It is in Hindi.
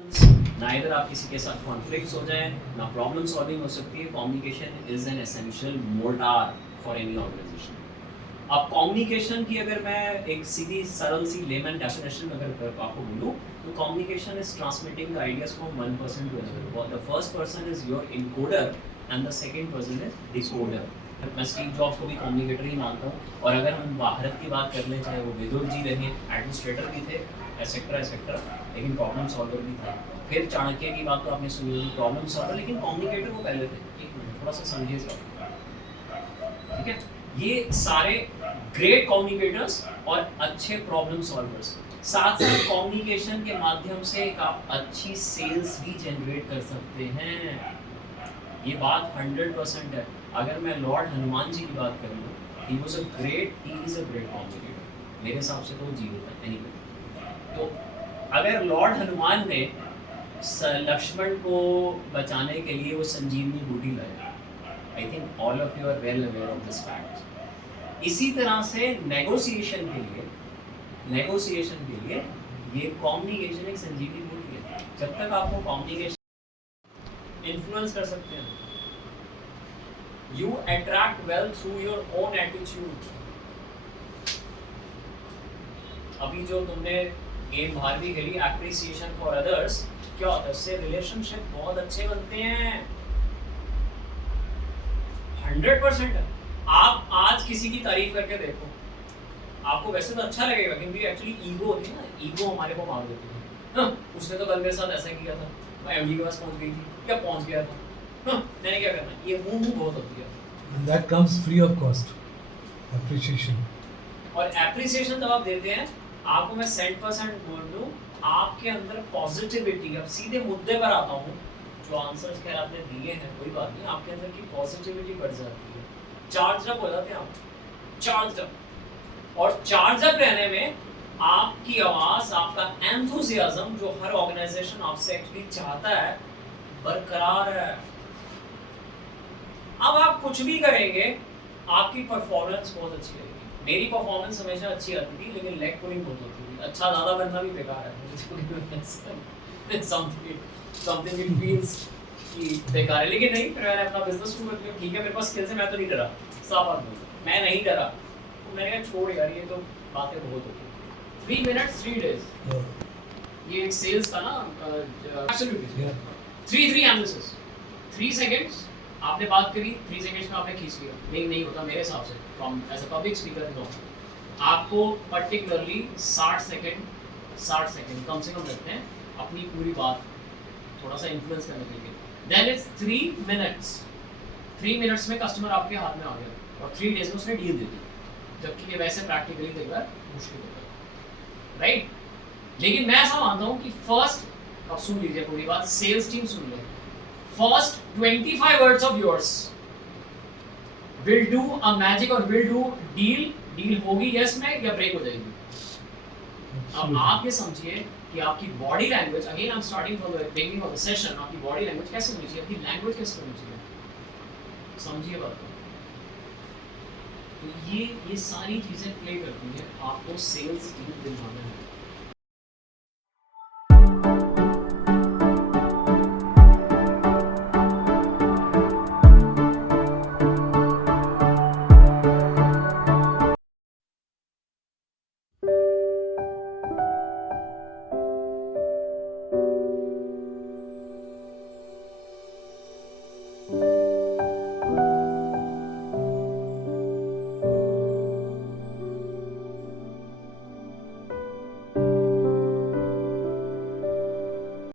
ना इधर आप किसी के साथ कॉन्फ्लिक्ट्स हो जाए, ना प्रॉब्लम सॉल्विंग हो सकती है। Communication is an essential motor for any organisation. अब कम्युनिकेशन की अगर मैं एक सीधी सरल सी लेमन डेफिनेशन अगर आपको बोलूँ, तो communication is transmitting the ideas from one person to another. The first person is your encoder and the second person is decoder. मैं स्टीव जॉब्स को भी कम्युनिकेटर ही मानता हूँ। और अगर हम भारत की बात कर लें, चाहे वो विदुर जी रहे, एडमिनिस्ट्रेटर भी थे, एसेक्ट्रा, लेकिन प्रॉब्लम सॉल्वर भी था। फिर चाणक्य की बात तो आपने सुनी होगी, प्रॉब्लम सॉल्वर, लेकिन कम्युनिकेटर वो पहले थे। एक मिनट थोड़ा सा समझिए सर, ठीक है। ये सारे ग्रेट कम्युनिकेटर्स और अच्छे प्रॉब्लम सॉल्वर्स, साथ साथ कम्युनिकेशन के माध्यम से एक आप अच्छी सेल्स भी जनरेट कर सकते हैं। ये बात 100% है। अगर मैं लॉर्ड हनुमान जी की बात करूँ, he is a great communicator. मेरे हिसाब से तो वो जीवित है। एनीवे, तो अगर लॉर्ड हनुमान ने लक्ष्मण को बचाने के लिए वो संजीवनी बूटी लाया, I think all of you are well aware of this fact. इसी तरह से नेगोशिएशन के लिए ये कम्युनिकेशन एक संजीवनी बूटी है। जब तक आपको कम्युनिकेशन इन्फ्लुएंस कर सकते हैं, you attract wealth through your own attitude. अभी जो तुमने गेम बाहर भी खेली, एप्रिसिएशन फॉर अदर्स, क्या होता है उससे? रिलेशनशिप बहुत अच्छे बनते हैं। 100% है। आप आज किसी की तारीफ करके देखो, आपको वैसे तो अच्छा लगेगा, क्योंकि एक्चुअली ईगो होती है ना, ईगो हमारे को मार देती है। हाँ, उसने तो कल मेरे साथ ऐसा किया था, मैं एमडी के पास पहुंच गई थी, क्या पहुंच गया था, हाँ, मैंने क्या करना, ये मुंह बहुत होती है। And that comes free of cost. Appreciation. और एप्रिसिएशन जब आप देते हैं, आपको मैं 100% बोल दूं, आपके अंदर पॉजिटिविटी, अब सीधे मुद्दे पर आता हूँ, जो आंसर्स खैर आपने दिए हैं कोई बात नहीं, आपके अंदर की पॉजिटिविटी बढ़ जाती है, चार्ज अप हो जाते हैं आप, चार्ज अप। और चार्ज अप रहने में आपकी आवाज, आपका एंथुसियाज्म, जो हर ऑर्गेनाइजेशन आपसे एक्चुअली चाहता है, बरकरार है। अब आप कुछ भी करेंगे, आपकी परफॉर्मेंस बहुत अच्छी रहेगी। मेरी परफॉर्मेंस हमेशा अच्छी आती थी, लेकिन लेग पुलिंग बहुत होती थी। अच्छा ज़्यादा बनना भी बेकार है। समथिंग इट फील्स कि बेकार है, लेकिन नहीं, फिर मैंने अपना बिजनेस शुरू कर दिया। ठीक है, मेरे पास स्किल्स है, मैं तो नहीं डरा, साफ बात बोलूं, मैं नहीं डरा। तो मैंने कहा छोड़ यार, ये तो बातें बहुत होती हैं। 3 minutes 3 days, ये एक सेल्स था ना, एब्सोल्युटली 3 एनालिसिस, 3 सेकंड्स आपने बात करी, 3 सेकंड्स में आपने खींच लिया। नहीं होता मेरे हिसाब से, from as a public speaker. No, आपको पर्टिकुलरली 60 सेकंड कम से कम रखते हैं अपनी पूरी बात थोड़ा सा इन्फ्लुएंस करने के लिए। Then it's 3 minutes. 3 मिनट्स में कस्टमर आपके हाथ में आ गया और 3 डेज में उसने डील दे दी, जबकि ये वैसे प्रैक्टिकली देखकर मुश्किल होता है, राइट? लेकिन मैं ऐसा मानता हूँ कि फर्स्ट, अब सुन लीजिए पूरी बात, सेल्स टीम सुन ले, first 25 words of yours will do a magic और will do deal होगी yes में या ब्रेक हो जाएगी। अब आप ये समझिए कि आपकी body language, again I am starting from the beginning of the session, आपकी बॉडी लैंग्वेज कैसे होनी चाहिए, आपकी लैंग्वेज कैसे होनी चाहिए, समझिए बात को। तो ये सारी चीजें प्ले करती हैं आपको सेल्स टीम दिलवाने में।